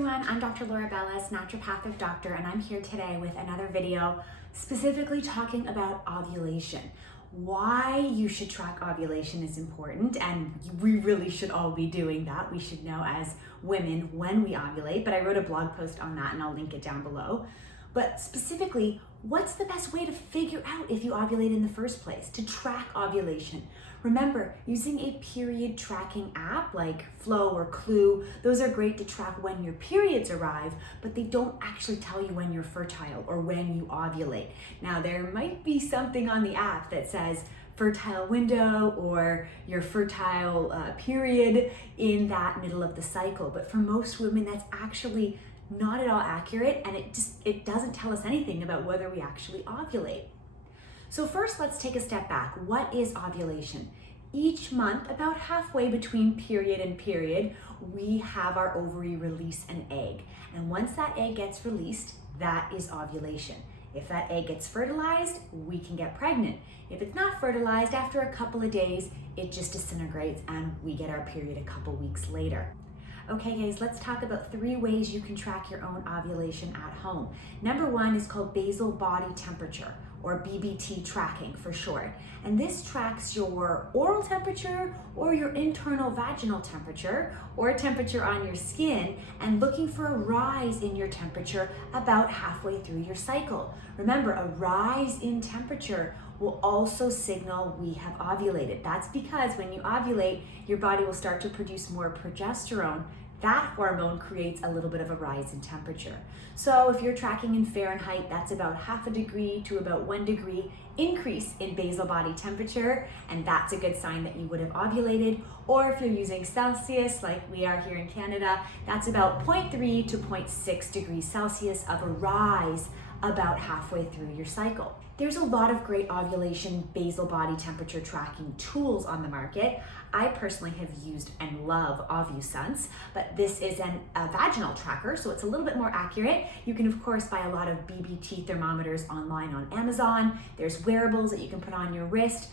everyone, I'm Dr. Laura Bellis, naturopathic doctor, and I'm here today with another video specifically talking about ovulation. Why you should track ovulation is important, and we really should all be doing that. We should know as women when we ovulate, but I wrote a blog post on that and I'll link it down below. But specifically, what's the best way to figure out if you ovulate in the first place, to track ovulation? Remember, using a period tracking app like Flow or Clue, those are great to track when your periods arrive, but they don't actually tell you when you're fertile or when you ovulate. Now, there might be something on the app that says fertile window or your fertile period in that middle of the cycle, but for most women, that's actually not at all accurate, and it doesn't tell us anything about whether we actually ovulate. So first, let's take a step back. What is ovulation? Each month, about halfway between period and period, we have our ovary release an egg. And once that egg gets released, that is ovulation. If that egg gets fertilized, we can get pregnant. If it's not fertilized, after a couple of days, it just disintegrates and we get our period a couple weeks later. Okay guys, let's talk about 3 ways you can track your own ovulation at home. Number 1 is called basal body temperature, or BBT tracking for short. And this tracks your oral temperature or your internal vaginal temperature or temperature on your skin, and looking for a rise in your temperature about halfway through your cycle. Remember, a rise in temperature will also signal we have ovulated. That's because when you ovulate, your body will start to produce more progesterone. That hormone creates a little bit of a rise in temperature. So if you're tracking in Fahrenheit, that's about 0.5 degree to about 1 degree increase in basal body temperature, and that's a good sign that you would have ovulated. Or if you're using Celsius, like we are here in Canada, that's about 0.3 to 0.6 degrees Celsius of a rise about halfway through your cycle. There's a lot of great ovulation basal body temperature tracking tools on the market. I personally have used and love OvuSense, but this is a vaginal tracker, so it's a little bit more accurate. You can of course buy a lot of BBT thermometers online on Amazon. There's wearables that you can put on your wrist.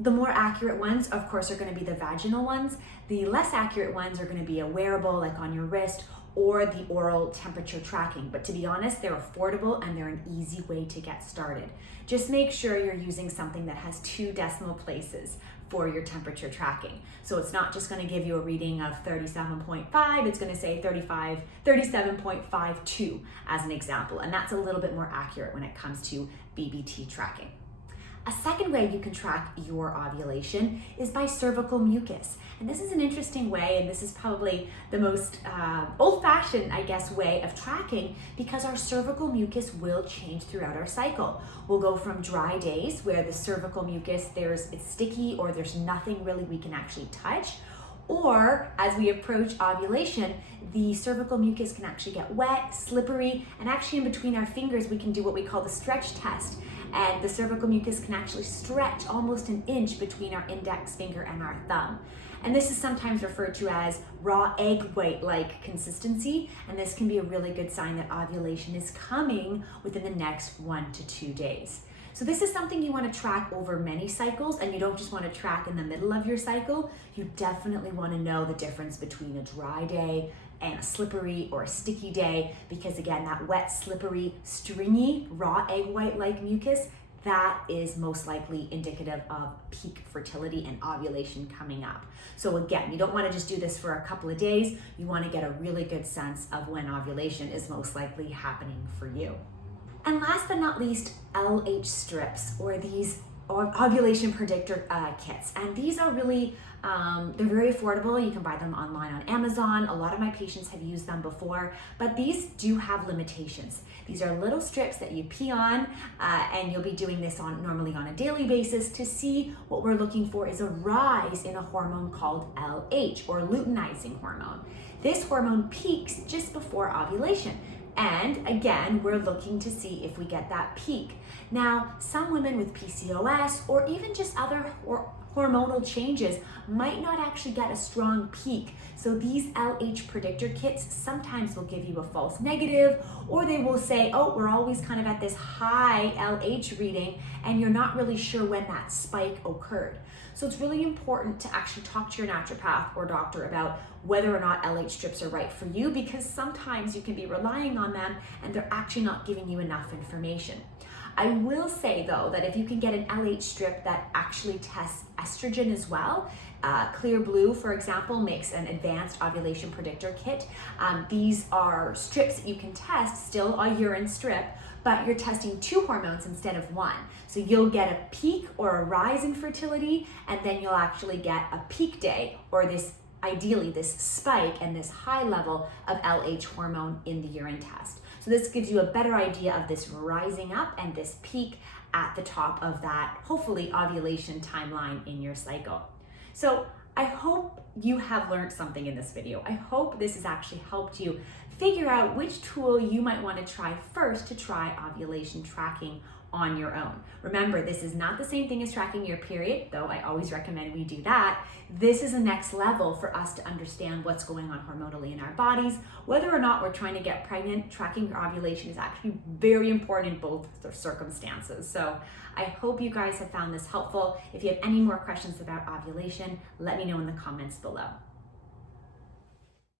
The more accurate ones, of course, are going to be the vaginal ones. The less accurate ones are going to be a wearable like on your wrist, or the oral temperature tracking. But to be honest, they're affordable and they're an easy way to get started. Just make sure you're using something that has 2 decimal places for your temperature tracking. So it's not just going to give you a reading of 37.5, it's going to say 37.52 as an example. And that's a little bit more accurate when it comes to BBT tracking. A second way you can track your ovulation is by cervical mucus. And this is an interesting way, and this is probably the most old-fashioned, I guess, way of tracking, because our cervical mucus will change throughout our cycle. We'll go from dry days where the cervical mucus, it's sticky or there's nothing really we can actually touch, or as we approach ovulation, the cervical mucus can actually get wet, slippery, and actually in between our fingers we can do what we call the stretch test. And the cervical mucus can actually stretch almost an inch between our index finger and our thumb. And this is sometimes referred to as raw egg white-like consistency, and this can be a really good sign that ovulation is coming within the next 1 to 2 days. So this is something you want to track over many cycles, and you don't just want to track in the middle of your cycle. You definitely want to know the difference between a dry day and a slippery or a sticky day, because again, that wet, slippery, stringy, raw egg white-like mucus, that is most likely indicative of peak fertility and ovulation coming up. So again, you don't want to just do this for a couple of days. You want to get a really good sense of when ovulation is most likely happening for you. And last but not least, LH strips, or these ovulation predictor kits. And these are really, they're very affordable. You can buy them online on Amazon. A lot of my patients have used them before, but these do have limitations. These are little strips that you pee on, and you'll be doing this normally on a daily basis to see what we're looking for is a rise in a hormone called LH, or luteinizing hormone. This hormone peaks just before ovulation. And again, we're looking to see if we get that peak. Now, some women with PCOS or even just other hormonal changes might not actually get a strong peak. So these LH predictor kits sometimes will give you a false negative, or they will say, oh, we're always kind of at this high LH reading and you're not really sure when that spike occurred. So it's really important to actually talk to your naturopath or doctor about whether or not LH strips are right for you, because sometimes you can be relying on them and they're actually not giving you enough information. I will say though that if you can get an LH strip that actually tests estrogen as well, Clear Blue, for example, makes an advanced ovulation predictor kit. These are strips that you can test, still a urine strip, but you're testing 2 hormones instead of 1. So you'll get a peak or a rise in fertility, and then you'll actually get a peak day, or ideally this spike and this high level of LH hormone in the urine test. So this gives you a better idea of this rising up and this peak at the top of that, hopefully, ovulation timeline in your cycle. So I hope you have learned something in this video. I hope this has actually helped you figure out which tool you might want to try first to try ovulation tracking on your own. Remember, this is not the same thing as tracking your period, though I always recommend we do that. This is a next level for us to understand what's going on hormonally in our bodies. Whether or not we're trying to get pregnant, tracking your ovulation is actually very important in both circumstances. So I hope you guys have found this helpful. If you have any more questions about ovulation, let me know in the comments below.